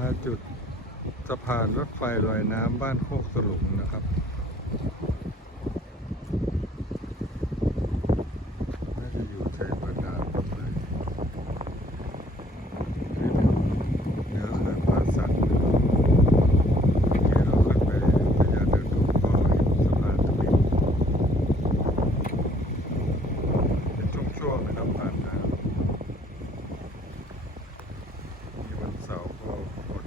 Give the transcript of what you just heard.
มาจุดสะพานรถไฟลอยน้ำบ้านโคกสลุงนะครับน่าจะอยู่ใจบาดาลประมาณริมเนือเขื่อนป่าสักนะครับที่เราขึ้นไปพญาเดินดงก็เห็นสะพานตรงนี้เป็นช่วงๆนะครับผ่าน So we'll, we'll